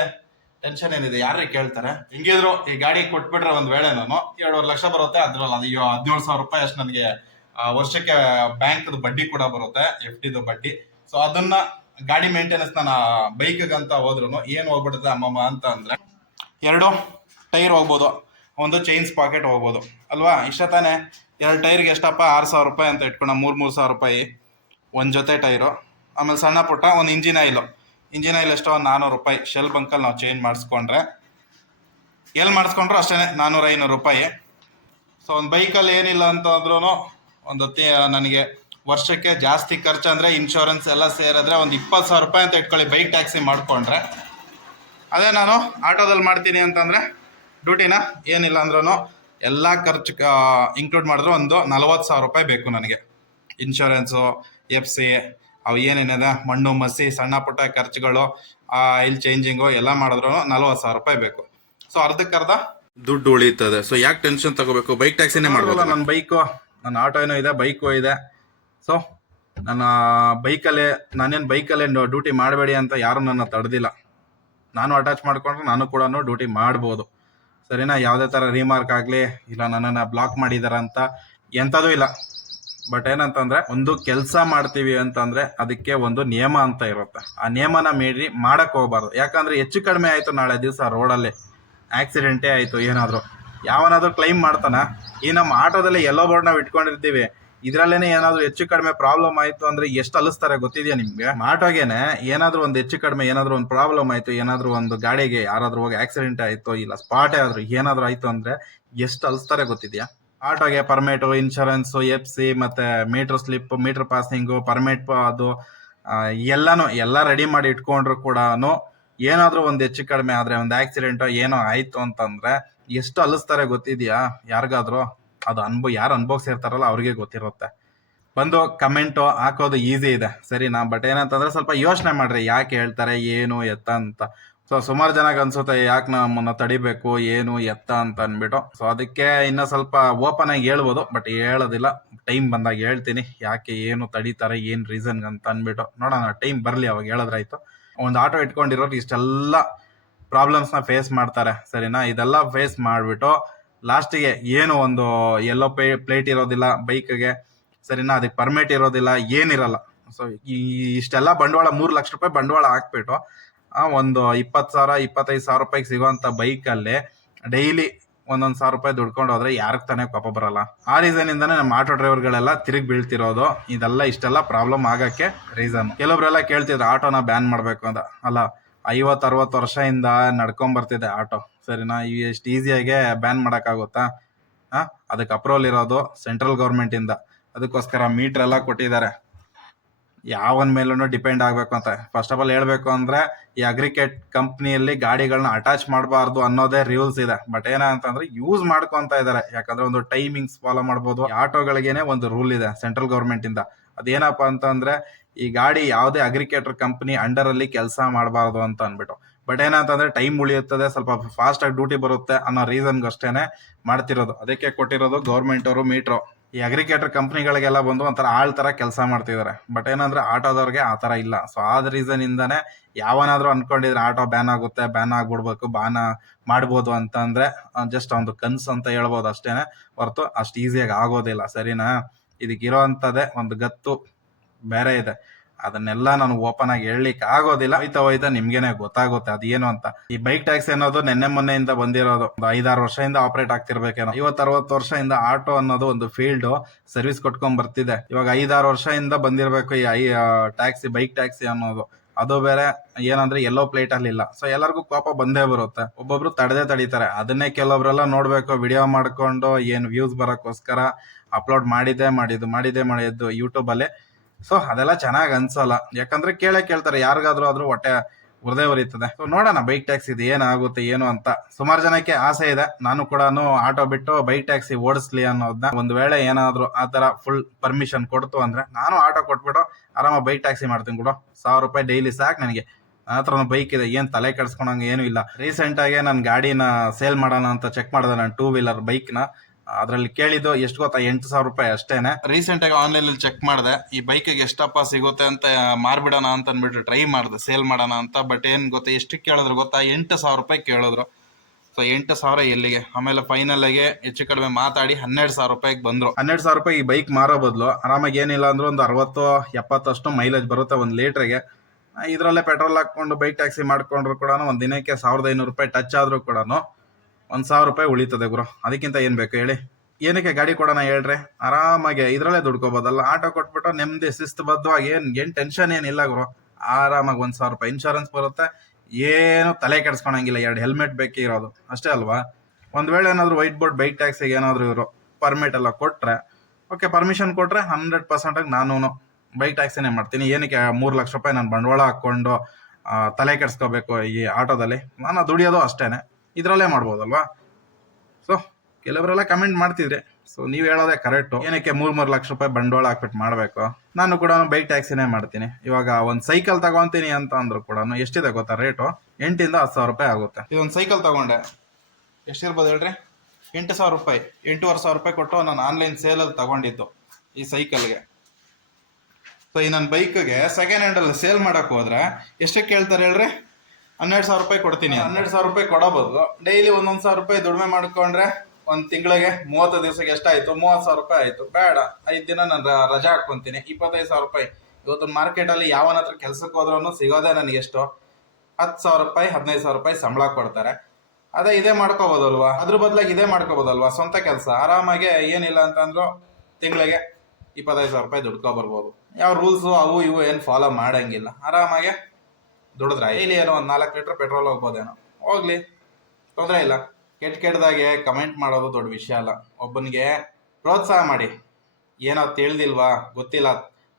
ಟೆನ್ಷನ್ ಏನಿದೆ? ಯಾರೇ ಕೇಳ್ತಾರೆ? ಹಿಂಗಿದ್ರು ಈ ಗಾಡಿ ಕೊಟ್ಬಿಟ್ರೆ ಒಂದ್ ವೇಳೆ ನಾನು ಎರಡೂವರೆ ಲಕ್ಷ ಬರುತ್ತೆ, ಅದ್ರಲ್ಲಿ ಅದು ಅಯ್ಯೋ, ಹದಿನೇಳು ಸಾವಿರ ರೂಪಾಯಿ ಅಷ್ಟು ನನಗೆ ವರ್ಷಕ್ಕೆ ಬ್ಯಾಂಕ್ ಬಡ್ಡಿ ಕೂಡ ಬರುತ್ತೆ ಎಫ್ ಡಿದು ಬಡ್ಡಿ. ಸೊ ಅದನ್ನ ಗಾಡಿ ಮೇಂಟೆನೆನ್ಸ್ ನಾನು ಬೈಕ್ ಅಂತ ಹೋದ್ರು ಏನ್ ಹೋಗ್ಬಿಡುತ್ತೆ ಅಮ್ಮಮ್ಮ ಅಂತ ಅಂದ್ರೆ ಎರಡು ಟೈರ್ ಹೋಗ್ಬೋದು, ಒಂದು ಚೈನ್ಸ್ ಪಾಕೆಟ್ ಹೋಗ್ಬೋದು, ಅಲ್ವಾ? ಇಷ್ಟ ತಾನೇ? ಎರಡು ಟೈರ್ಗೆ ಎಷ್ಟಪ್ಪ? ಆರು ಸಾವಿರ ರೂಪಾಯಿ ಅಂತ ಇಟ್ಕೊಂಡ ಮೂರು ಮೂರು ಸಾವಿರ ರೂಪಾಯಿ ಒಂದು ಜೊತೆ ಟೈರು. ಆಮೇಲೆ ಸಣ್ಣ ಪುಟ್ಟ ಒಂದು ಇಂಜಿನ್ ಆಯಿಲು. ಇಂಜಿನ್ ಆಯಿಲ್ ಎಷ್ಟೋ? ಒಂದು ನಾನ್ನೂರು ರೂಪಾಯಿ. ಶೆಲ್ ಬಂಕಲ್ಲಿ ನಾವು ಚೇಂಜ್ ಮಾಡಿಸ್ಕೊಂಡ್ರೆ. ಎಲ್ಲಿ ಮಾಡಿಸ್ಕೊಂಡ್ರು? ಅಷ್ಟೇ ನಾನ್ನೂರ ಐನೂರು ರೂಪಾಯಿ. ಸೊ ಒಂದು ಬೈಕಲ್ಲಿ ಏನಿಲ್ಲ ಅಂತಂದ್ರೂ ಒಂದು ನನಗೆ ವರ್ಷಕ್ಕೆ ಜಾಸ್ತಿ ಖರ್ಚು ಅಂದರೆ ಇನ್ಶೂರೆನ್ಸ್ ಎಲ್ಲ ಸೇರಿದ್ರೆ ಒಂದು ಇಪ್ಪತ್ತು ಸಾವಿರ ರೂಪಾಯಿ ಅಂತ ಇಟ್ಕೊಳ್ಳಿ. ಬೈಕ್ ಟ್ಯಾಕ್ಸಿ ಮಾಡಿಕೊಂಡ್ರೆ. ಅದೇ ನಾನು ಆಟೋದಲ್ಲಿ ಮಾಡ್ತೀನಿ ಅಂತಂದರೆ ಡ್ಯೂಟಿನ? ಏನಿಲ್ಲ ಅಂದ್ರೂ ಎಲ್ಲ ಖರ್ಚು ಇನ್ಕ್ಲೂಡ್ ಮಾಡಿದ್ರೆ ಒಂದು ನಲವತ್ತು ಸಾವಿರ ರೂಪಾಯಿ ಬೇಕು ನನಗೆ. ಇನ್ಶೂರೆನ್ಸು ಎಫ್ ಸಿ ಅವು ಏನೇನಿದೆ, ಮಣ್ಣು, ಮಸಿ, ಸಣ್ಣ ಪುಟ್ಟ ಖರ್ಚುಗಳು ಆಯಿಲ್ ಚೇಂಜಿಂಗು ಎಲ್ಲ ಮಾಡಿದ್ರು ನಲವತ್ತು ಸಾವಿರ ರೂಪಾಯಿ ಬೇಕು. ಸೊ ಅರ್ಧಕ್ಕರ್ಧ ದುಡ್ಡು ಉಳಿತದೆ ಸೊ ಯಾಕೆ ಟೆನ್ಷನ್ ತಗೋಬೇಕು? ಬೈಕ್ ಟ್ಯಾಕ್ಸಿನೇ ಮಾಡಬಹುದು ನನ್ನ ಬೈಕು ನನ್ನ ಆಟೋ ಏನೋ ಇದೆ ಬೈಕು ಇದೆ. ಸೊ ನನ್ನ ಬೈಕಲ್ಲೇ ನಾನೇನು ಬೈಕಲ್ಲೇ ಡ್ಯೂಟಿ ಮಾಡಬೇಡಿ ಅಂತ ಯಾರು ನನ್ನ ತಡೆದಿಲ್ಲ. ನಾನು ಅಟ್ಯಾಚ್ ಮಾಡ್ಕೊಂಡ್ರೆ ನಾನು ಕೂಡ ಡ್ಯೂಟಿ ಮಾಡ್ಬೋದು. ಸರಿನಾ? ಯಾವುದೇ ಥರ ರಿಮಾರ್ಕ್ ಆಗಲಿ, ಇಲ್ಲ ನನ್ನನ್ನು ಬ್ಲಾಕ್ ಮಾಡಿದಾರ ಅಂತ ಎಂಥದೂ ಇಲ್ಲ. ಬಟ್ ಏನಂತಂದ್ರೆ, ಒಂದು ಕೆಲಸ ಮಾಡ್ತೀವಿ ಅಂತಂದ್ರೆ ಅದಕ್ಕೆ ಒಂದು ನಿಯಮ ಅಂತ ಇರುತ್ತೆ. ಆ ನಿಯಮನ ಮೀರಿ ಮಾಡಕ್ ಹೋಗ್ಬಾರ್ದು. ಯಾಕಂದ್ರೆ ಹೆಚ್ಚು ಕಡಿಮೆ ಆಯ್ತು ನಾಳೆ ದಿವಸ ರೋಡಲ್ಲಿ. ಆಕ್ಸಿಡೆಂಟೇ ಆಯ್ತು, ಏನಾದರೂ. ಯಾವನಾದ್ರೂ ಕ್ಲೈಮ್ ಮಾಡ್ತಾನ? ಈ ನಮ್ಮ ಆಟೋದಲ್ಲಿ ಎಲ್ಲೋ ಬೋರ್ಡ್ ನಾವು ಇಟ್ಕೊಂಡಿರ್ತೀವಿ. ಇದ್ರಲ್ಲೇನೆ ಏನಾದ್ರು ಹೆಚ್ಚು ಕಡಿಮೆ ಪ್ರಾಬ್ಲಮ್ ಆಯ್ತು ಅಂದ್ರೆ ಎಷ್ಟು ಅಲಿಸ್ತಾರೆ ಗೊತ್ತಿದೆಯಾ ನಿಮ್ಗೆ? ಆಟೋಗೆನೆ ಏನಾದ್ರು ಒಂದು ಹೆಚ್ಚು ಕಡಿಮೆ ಏನಾದ್ರು ಒಂದು ಪ್ರಾಬ್ಲಮ್ ಆಯ್ತು, ಏನಾದ್ರು ಒಂದು ಗಾಡಿಗೆ ಯಾರಾದ್ರೂ ಹೋಗಿ ಆಕ್ಸಿಡೆಂಟ್ ಆಯ್ತು, ಇಲ್ಲ ಸ್ಪಾಟೇ ಆದ್ರೂ ಏನಾದ್ರು ಆಯ್ತು ಅಂದ್ರೆ ಎಷ್ಟು ಅಲಿಸ್ತಾರೆ ಗೊತ್ತಿದೆಯಾ? ಆಟೋಗೆ ಪರ್ಮಿಟು ಇನ್ಶೂರೆನ್ಸು ಎಫ್ ಸಿ ಮತ್ತೆ meter slip meter passing permit ಅದು ಎಲ್ಲಾನು, ಎಲ್ಲ ರೆಡಿ ಮಾಡಿ ಇಟ್ಕೊಂಡ್ರು ಕೂಡ ಏನಾದರೂ ಒಂದು ಹೆಚ್ಚು ಕಡಿಮೆ ಆದ್ರೆ, ಒಂದು ಆಕ್ಸಿಡೆಂಟೋ ಏನೋ ಆಯ್ತು ಅಂತಂದ್ರೆ ಎಷ್ಟು ಅಲಿಸ್ತಾರೆ ಗೊತ್ತಿದೆಯಾ? ಯಾರಿಗಾದ್ರೂ? ಅದು ಅನುಭವ ಯಾರು ಅನುಭವಿಸಿರ್ತಾರಲ್ಲ ಅವ್ರಿಗೆ ಗೊತ್ತಿರುತ್ತೆ. ಬಂದು ಕಮೆಂಟು ಹಾಕೋದು ಈಸಿ ಇದೆ. ಸರಿನಾ? ಬಟ್ ಏನಂತಂದ್ರೆ ಸ್ವಲ್ಪ ಯೋಚನೆ ಮಾಡ್ರಿ. ಯಾಕೆ ಹೇಳ್ತಾರೆ? ಏನು ಎತ್ತ ಅಂತ. ಸೊ, ಸುಮಾರು ಜನಕ್ಕೆ ಅನ್ಸುತ್ತೆ, ಯಾಕೆ ನಮ್ಮನ್ನ ತಡಿಬೇಕು? ಏನು ಎತ್ತ ಅಂತ ಅನ್ಬಿಟ್ಟು. ಸೊ, ಅದಕ್ಕೆ ಇನ್ನ ಸ್ವಲ್ಪ ಓಪನ್ ಆಗಿ ಹೇಳ್ಬೋದು. ಬಟ್ ಹೇಳೋದಿಲ್ಲ. ಟೈಮ್ ಬಂದಾಗ ಹೇಳ್ತೀನಿ. ಯಾಕೆ ಏನು ತಡೀತಾರೆ? ಏನು ರೀಸನ್ ಅಂತ ಅನ್ಬಿಟ್ಟು. ನೋಡೋಣ. ಟೈಮ್ ಬರಲಿ ಅವಾಗ ಹೇಳಿದ್ರಾಯ್ತು. ಒಂದು ಆಟೋ ಇಟ್ಕೊಂಡಿರೋರು ಇಷ್ಟೆಲ್ಲ ಪ್ರಾಬ್ಲಮ್ಸ್ನ ಫೇಸ್ ಮಾಡ್ತಾರೆ. ಸರಿನಾ? ಇದೆಲ್ಲ ಫೇಸ್ ಮಾಡಿಬಿಟ್ಟು ಲಾಸ್ಟಿಗೆ ಏನು ಒಂದು ಎಲ್ಲೋ ಪೇ ಪ್ಲೇಟ್ ಇರೋದಿಲ್ಲ ಬೈಕ್ಗೆ ಸರಿನಾ? ಅದಕ್ಕೆ ಪರ್ಮಿಟ್ ಇರೋದಿಲ್ಲ, ಏನಿರಲ್ಲ. ಸೊ ಈ, ಇಷ್ಟೆಲ್ಲ ಬಂಡವಾಳ, ಮೂರು ಲಕ್ಷ ರೂಪಾಯಿ ಬಂಡವಾಳ ಹಾಕ್ಬಿಟ್ಟು ಒಂದು ಇಪ್ಪತ್ತು ಸಾವಿರ, ಇಪ್ಪತ್ತೈದು ಸಾವಿರ ರೂಪಾಯಿಗೆ ಸಿಗೋವಂಥ ಬೈಕಲ್ಲಿ ಡೈಲಿ ಒಂದೊಂದು ಸಾವಿರ ರೂಪಾಯಿ ದುಡ್ಕೊಂಡು ಹೋದ್ರೆ ಯಾರಿಗೆ ತಾನೇ ಕೋಪ ಬರಲ್ಲ. ಆ ರೀಸನಿಂದನೇ ನಮ್ಮ ಆಟೋ ಡ್ರೈವರ್ಗಳೆಲ್ಲ ತಿರುಗಿ ಬೀಳ್ತಿರೋದು. ಇದೆಲ್ಲ ಇಷ್ಟೆಲ್ಲ ಪ್ರಾಬ್ಲಮ್ ಆಗಕ್ಕೆ ರೀಸನ್ ಕೆಲವರೆಲ್ಲ ಕೇಳ್ತಿದ್ರು ಆಟೋನ ಬ್ಯಾನ್ ಮಾಡಬೇಕು ಅಂತ. ಅಲ್ಲ ಐವತ್ತು ಅರವತ್ತು ವರ್ಷದಿಂದ ನಡ್ಕೊಂಡ್ ಬರ್ತಿದೆ ಆಟೋ. ಸರಿನಾ? ಈ ಎಷ್ಟು ಈಸಿಯಾಗೆ ಬ್ಯಾನ್ ಮಾಡೋಕ್ಕಾಗುತ್ತಾ? ಹಾಂ ಅದಕ್ಕೆ ಅಪ್ರೂವಲ್ ಇರೋದು ಸೆಂಟ್ರಲ್ ಗೌರ್ಮೆಂಟಿಂದ ಅದಕ್ಕೋಸ್ಕರ ಮೀಟರ್ ಎಲ್ಲ ಕೊಟ್ಟಿದ್ದಾರೆ. ಯಾವನ್ ಮೇಲೂ ಡಿಪೆಂಡ್ ಆಗಬೇಕು ಅಂತ. ಫಸ್ಟ್ ಆಫ್ ಆಲ್ ಹೇಳ್ಬೇಕು ಅಂದ್ರೆ, ಈ ಅಗ್ರಿಕೇಟ್ ಕಂಪ್ನಿಯಲ್ಲಿ ಗಾಡಿಗಳನ್ನ ಅಟ್ಯಾಚ್ ಮಾಡಬಾರ್ದು ಅನ್ನೋದೇ ರೂಲ್ಸ್ ಇದೆ. ಬಟ್ ಏನಂತಂದ್ರೆ ಯೂಸ್ ಮಾಡ್ಕೊಂತ ಇದಾರೆ ಯಾಕಂದ್ರೆ ಒಂದು ಟೈಮಿಂಗ್ಸ್ ಫಾಲೋ ಮಾಡ್ಬೋದು. ಆಟೋಗಳಿಗೇನೆ ಒಂದು ರೂಲ್ ಇದೆ ಸೆಂಟ್ರಲ್ ಗೌರ್ಮೆಂಟ್ ಇಂದ. ಅದೇನಪ್ಪ ಅಂತಂದ್ರೆ ಈ ಗಾಡಿ ಯಾವುದೇ ಅಗ್ರಿಕೇಟರ್ ಕಂಪ್ನಿ ಅಂಡರ್ ಅಲ್ಲಿ ಕೆಲಸ ಮಾಡಬಾರ್ದು ಅಂತ ಅನ್ಬಿಟ್ಟು ಬಟ್ ಏನಂತಂದ್ರೆ ಟೈಮ್ ಉಳಿಯುತ್ತದೆ, ಸ್ವಲ್ಪ ಫಾಸ್ಟ್ ಆಗಿ ಡ್ಯೂಟಿ ಬರುತ್ತೆ ಅನ್ನೋ ರೀಸನ್ ಅಷ್ಟೇನೆ ಮಾಡ್ತಿರೋದು. ಅದಕ್ಕೆ ಕೊಟ್ಟಿರೋದು ಗೌರ್ಮೆಂಟ್ ಅವರು ಮೀಟ್ರು ಈ ಅಗ್ರಿಕೇಟರ್ ಕಂಪ್ನಿಗಳಿಗೆಲ್ಲ ಬಂದು ಒಂಥರ ಆಳ್ ತರ ಕೆಲಸ ಮಾಡ್ತಿದ್ದಾರೆ ಬಟ್ ಏನಂದ್ರೆ ಆಟೋದವ್ರಿಗೆ ಆ ತರ ಇಲ್ಲ. ಸೊ ಆದ ರೀಸನ್ ಇಂದಾನೆ ಯಾವನಾದ್ರೂ ಅನ್ಕೊಂಡಿದ್ರೆ ಆಟೋ ಬ್ಯಾನ್ ಆಗುತ್ತೆ ಬ್ಯಾನ್ ಆಗ್ಬಿಡ್ಬೇಕು ಬ್ಯಾನ್ ಮಾಡ್ಬೋದು ಅಂತ ಅಂದ್ರೆ ಜಸ್ಟ್ ಒಂದು ಕನ್ಸ್ ಅಂತ ಹೇಳ್ಬೋದು ಅಷ್ಟೇನೆ. ಹೊರತು ಅಷ್ಟು ಈಸಿಯಾಗಿ ಆಗೋದಿಲ್ಲ. ಸರಿನಾ? ಇದಕ್ಕಿರೋ ಅಂಥದ್ದೇ ಒಂದು ಗತ್ತು. ಬೇರೆ ಇದೆ. ಅದನ್ನೆಲ್ಲ ನಾನು ಓಪನ್ ಆಗಿ ಹೇಳಲಿಕ್ಕೆ ಆಗೋದಿಲ್ಲ. ಹೋಯ್ತಾ ಹೋಯ್ತಾ ನಿಮ್ಗೇನೆ ಗೊತ್ತಾಗುತ್ತೆ ಅದೇನು ಅಂತ. ಈ ಬೈಕ್ ಟ್ಯಾಕ್ಸ್ ಅನ್ನೋದು ನೆನ್ನೆ ಮೊನ್ನೆಯಿಂದ ಬಂದಿರೋದು. ಒಂದು ಐದಾರು ವರ್ಷದಿಂದ ಆಪರೇಟ್ ಆಗ್ತಿರ್ಬೇಕೇನೋ. ಇವತ್ತು ಅರವತ್ತು ವರ್ಷದಿಂದ ಆಟೋ ಅನ್ನೋದು ಒಂದು ಫೀಲ್ಡ್ ಸರ್ವಿಸ್ ಕೊಟ್ಕೊಂಡ್ ಬರ್ತಿದೆ. ಇವಾಗ ಐದಾರು ವರ್ಷದಿಂದ ಬಂದಿರಬೇಕು ಈ ಐ ಟ್ಯಾಕ್ಸಿ ಬೈಕ್ ಟ್ಯಾಕ್ಸಿ ಅನ್ನೋದು. ಅದು ಬೇರೆ, ಏನಂದ್ರೆ ಎಲ್ಲೋ ಪ್ಲೇಟ್ ಅಲ್ಲಿ ಇಲ್ಲ. ಸೊ ಎಲ್ಲರಿಗೂ ಕೋಪ ಬಂದೇ ಬರುತ್ತೆ. ಒಬ್ಬೊಬ್ರು ತಡೆದೇ ತಡೀತಾರೆ. ಅದನ್ನೇ ಕೆಲವೊಬ್ರೆಲ್ಲ ನೋಡ್ಬೇಕು. ವಿಡಿಯೋ ಮಾಡ್ಕೊಂಡು, ಏನು ವ್ಯೂಸ್ ಬರೋಕ್ಕೋಸ್ಕರ ಅಪ್ಲೋಡ್ ಮಾಡಿದ್ದೆ ಮಾಡಿದ್ದು ಮಾಡಿದ್ದೆ ಮಾಡಿದ್ದು ಯೂಟ್ಯೂಬ್ ಅಲ್ಲಿ. ಸೊ ಅದೆಲ್ಲ ಚೆನ್ನಾಗಿ ಅನ್ಸಲ್ಲ. ಯಾಕಂದ್ರೆ ಕೇಳೇ ಕೇಳ್ತಾರೆ, ಯಾರಿಗಾದ್ರೂ ಆದ್ರೂ ಹೊಟ್ಟೆ ಹೃದಯ ಉರಿತದೆ. ಸೊ ನೋಡೋಣ ಬೈಕ್ ಟ್ಯಾಕ್ಸಿ ಇದು ಏನಾಗುತ್ತೆ, ಏನು ಅಂತ. ಸುಮಾರು ಜನಕ್ಕೆ ಆಸೆ ಇದೆ. ನಾನು ಕೂಡ ಆಟೋ ಬಿಟ್ಟು ಬೈಕ್ ಟ್ಯಾಕ್ಸಿ ಓಡಿಸ್ಲಿ ಅನ್ನೋದನ್ನ ಒಂದು ವೇಳೆ ಏನಾದ್ರು ಆ ತರ ಫುಲ್ ಪರ್ಮಿಷನ್ ಕೊಡ್ತು ಅಂದ್ರೆ, ನಾನು ಆಟೋ ಕೊಟ್ಬಿಟ್ಟು ಆರಾಮ ಬೈಕ್ ಟ್ಯಾಕ್ಸಿ ಮಾಡ್ತೀನಿ ಕೂಡ ಸಾವಿರ ರೂಪಾಯಿ ಡೈಲಿ ಸಾಕು ನನಗೆ. ನನ್ನ ಹತ್ರ ಬೈಕ್ ಇದೆ, ಏನು ತಲೆ ಕೆಡ್ಸ್ಕೊಳಂಗೆ ಏನು ಇಲ್ಲ. ರೀಸೆಂಟ್ ಆಗಿ ನನ್ನ ಗಾಡಿನ ಸೇಲ್ ಮಾಡೋಣ ಅಂತ ಚೆಕ್ ಮಾಡಿದೆ, ನಾನು ಟೂ ವೀಲರ್ ಬೈಕ್ನ ಅದ್ರಲ್ಲಿ ಕೇಳಿದ್ದು ಎಷ್ಟು ಗೊತ್ತಾ? ಎಂಟು ಸಾವಿರ ರೂಪಾಯಿ ಅಷ್ಟೇನೆ. ರೀಸೆಂಟ್ ಆಗಿ ಆನ್ಲೈನ್ ಅಲ್ಲಿ ಚೆಕ್ ಮಾಡಿದೆ. ಈ ಬೈಕಿಗೆ ಎಷ್ಟಪ್ಪ ಸಿಗುತ್ತೆ ಅಂತ ಮಾರ್ಬಿಡೋಣ ಅಂತ ಅಂದ್ಬಿಟ್ಟು ಟ್ರೈ ಮಾಡಿದೆ ಸೇಲ್ ಮಾಡೋಣ ಅಂತ. ಬಟ್ ಏನು ಗೊತ್ತಾ ಎಷ್ಟು ಕೇಳಿದ್ರು ಗೊತ್ತಾ? ಎಂಟು ಸಾವಿರ ರೂಪಾಯಿ ಕೇಳಿದ್ರು. ಸೊ ಎಂಟು ಸಾವಿರ ಎಲ್ಲಿಗೆ? ಆಮೇಲೆ ಫೈನಲ್ ಆಗಿ ಹೆಚ್ಚು ಕಡಿಮೆ ಮಾತಾಡಿ ಹನ್ನೆರಡು ಸಾವಿರ ರೂಪಾಯಿಗೆ ಬಂದ್ರು. ಹನ್ನೆರಡು ಸಾವಿರ ರೂಪಾಯಿ ಈ ಬೈಕ್ ಮಾರೋ ಬದಲು ಆರಾಮಾಗಿ ಏನಿಲ್ಲ ಅಂದ್ರೆ ಒಂದು ಅರವತ್ತು ಎಪ್ಪತ್ತಷ್ಟು ಮೈಲೇಜ್ ಬರುತ್ತೆ ಒಂದು ಲೀಟ್ರಿಗೆ ಇದರಲ್ಲೇ ಪೆಟ್ರೋಲ್ ಹಾಕೊಂಡು ಬೈಕ್ ಟ್ಯಾಕ್ಸಿ ಮಾಡ್ಕೊಂಡ್ರು ಕೂಡ ಒಂದು ದಿನಕ್ಕೆ ಸಾವಿರದ ಐನೂರು ರೂಪಾಯಿ ಟಚ್ ಆದರೂ ಕೂಡ ಒಂದು ಸಾವಿರ ರೂಪಾಯಿ ಉಳಿತದೆ ಗುರು. ಅದಕ್ಕಿಂತ ಏನು ಬೇಕು ಹೇಳಿ. ಏನಕ್ಕೆ ಗಾಡಿ ಕೊಡೋಣ ಹೇಳ್ರಿ. ಆರಾಮಾಗಿ ಇದರಲ್ಲೇ ದುಡ್ಕೋಬೋದಲ್ಲ. ಆಟೋ ಕೊಟ್ಬಿಟ್ಟು ನೆಮ್ಮದಿ, ಶಿಸ್ತುಬದ್ಧವಾಗಿ ಏನು ಏನು ಟೆನ್ಷನ್ ಏನಿಲ್ಲ ಗುರು. ಆರಾಮಾಗಿ ಒಂದು ಸಾವಿರ ರೂಪಾಯಿ ಇನ್ಶೂರೆನ್ಸ್ ಬರುತ್ತೆ. ಏನು ತಲೆ ಕೆಡ್ಸ್ಕೊಳಂಗಿಲ್ಲ. ಎರಡು ಹೆಲ್ಮೆಟ್ ಬೇಕೇ ಇರೋದು. ಅಷ್ಟೇ ಅಲ್ವಾ? ಒಂದು ವೇಳೆ ಏನಾದರೂ ವೈಟ್ ಬೋರ್ಡ್ ಬೈಕ್ ಟ್ಯಾಕ್ಸಿಗೆ ಏನಾದರೂ ಇವರು ಪರ್ಮಿಟ್ ಎಲ್ಲ ಕೊಟ್ಟರೆ ಓಕೆ ಪರ್ಮಿಷನ್ ಕೊಟ್ಟರೆ ಹಂಡ್ರೆಡ್ ಪರ್ಸೆಂಟಾಗಿ ನಾನು ಬೈಕ್ ಟ್ಯಾಕ್ಸಿನೇ ಮಾಡ್ತೀನಿ. ಏನಕ್ಕೆ ಮೂರು ಲಕ್ಷ ರೂಪಾಯಿ ನಾನು ಬಂಡವಾಳ ಹಾಕ್ಕೊಂಡು ತಲೆ ಕೆಡಿಸ್ಕೋಬೇಕು ಈ ಆಟೋದಲ್ಲಿ? ನಾನು ದುಡಿಯೋದು ಅಷ್ಟೇನೆ. ಇದರಲ್ಲೇ ಮಾಡ್ಬೋದಲ್ವಾ? ಸೊ ಕೆಲವರೆಲ್ಲ ಕಮೆಂಟ್ ಮಾಡ್ತಿದ್ರೆ. ಸೊ ನೀವು ಹೇಳೋದೇ ಕರೆಕ್ಟು ಏನಕ್ಕೆ ಮೂರು ಮೂರು ಲಕ್ಷ ರೂಪಾಯಿ ಬಂಡವಾಳ ಹಾಕ್ಬಿಟ್ಟು ಮಾಡಬೇಕು? ನಾನು ಕೂಡ ಬೈಕ್ ಟ್ಯಾಕ್ಸಿನೇ ಮಾಡ್ತೀನಿ. ಇವಾಗ ಒಂದು ಸೈಕಲ್ ತಗೊಂತೀನಿ ಅಂತ ಅಂದ್ರು ಕೂಡ ಎಷ್ಟಿದೆ ಗೊತ್ತಾ ರೇಟು ಎಂಟಿಂದ ಹತ್ತು ಸಾವಿರ ರೂಪಾಯಿ ಆಗುತ್ತೆ. ಇದೊಂದು ಸೈಕಲ್ ತಗೊಂಡೆ. ಎಷ್ಟಿರ್ಬೋದು ಹೇಳ್ರಿ? ಎಂಟು ಸಾವಿರ ರೂಪಾಯಿ. ಎಂಟೂವರೆ ಸಾವಿರ ರೂಪಾಯಿ ಕೊಟ್ಟು ನಾನು ಆನ್ಲೈನ್ ಸೇಲಲ್ಲಿ ತಗೊಂಡಿದ್ದು ಈ ಸೈಕಲ್ಗೆ ಸೊ ಈ ನನ್ನ ಬೈಕ್ಗೆ ಸೆಕೆಂಡ್ ಹ್ಯಾಂಡಲ್ಲಿ ಸೇಲ್ ಮಾಡೋಕ್ಕೆ ಹೋದ್ರೆ ಎಷ್ಟಕ್ಕೆ ಕೇಳ್ತಾರೆ ಹೇಳ್ರಿ? ಹನ್ನೆರಡು ಸಾವಿರ ರೂಪಾಯಿ ಕೊಡ್ತೀನಿ ಹನ್ನೆರಡು ಸಾವಿರ ರೂಪಾಯಿ ಕೊಡಬಹುದು ಡೈಲಿ ಒಂದೊಂದು ಸಾವಿರ ರೂಪಾಯಿ ದುಡಿಮೆ ಮಾಡ್ಕೊಂಡ್ರೆ ಒಂದು ತಿಂಗಳಿಗೆ ಮೂವತ್ತು ದಿವಸಕ್ಕೆ ಎಷ್ಟಾಯಿತು? ಮೂವತ್ತು ಸಾವಿರ ರೂಪಾಯಿ ಆಯಿತು. ಬೇಡ. ಐದು ದಿನ ನಾನು ರಜಾ ಹಾಕ್ಕೊತೀನಿ. ಇಪ್ಪತ್ತೈದು ಸಾವಿರ ರೂಪಾಯಿ. ಇವತ್ತು ಮಾರ್ಕೆಟಲ್ಲಿ ಯಾವನ ಹತ್ರ ಕೆಲಸಕ್ಕೆ ಹೋದ್ರೂ ಸಿಗೋದೇ ನನಗೆ ಎಷ್ಟು. ಹತ್ತು ಸಾವಿರ ರೂಪಾಯಿ, ಹದಿನೈದು ಸಾವಿರ ರೂಪಾಯಿ ಸಂಬಳ ಕೊಡ್ತಾರೆ. ಅದೇ ಇದೇ ಮಾಡ್ಕೋಬೋದಲ್ವಾ? ಅದ್ರ ಬದಲಾಗಿ ಇದೇ ಮಾಡ್ಕೋಬೋದಲ್ವಾ? ಸ್ವಂತ ಕೆಲಸ. ಆರಾಮಾಗಿ ಏನಿಲ್ಲ ಅಂತಂದ್ರು ತಿಂಗಳಿಗೆ ಇಪ್ಪತ್ತೈದು ಸಾವಿರ ರೂಪಾಯಿ ದುಡ್ಕೊ ಬರ್ಬೋದು. ಯಾವ ರೂಲ್ಸು ಅವು ಇವು ಏನು ಫಾಲೋ ಮಾಡೋಂಗಿಲ್ಲ. ಆರಾಮಾಗೆ ದುಡಿದ್ರೆ ಇಲ್ಲಿ ಏನೋ ಒಂದು ನಾಲ್ಕು ಲೀಟ್ರ್ ಪೆಟ್ರೋಲ್ ಹೋಗ್ಬೋದೇನೋ. ಹೋಗ್ಲಿ, ತೊಂದರೆ ಇಲ್ಲ. ಕೆಟ್ಟ ಕೆಟ್ಟದಾಗೆ ಕಮೆಂಟ್ ಮಾಡೋದು ದೊಡ್ಡ ವಿಷಯ ಅಲ್ಲ. ಒಬ್ಬನಿಗೆ ಪ್ರೋತ್ಸಾಹ ಮಾಡಿ. ಏನೋ ತಿಳಿದಿಲ್ವಾ, ಗೊತ್ತಿಲ್ಲ,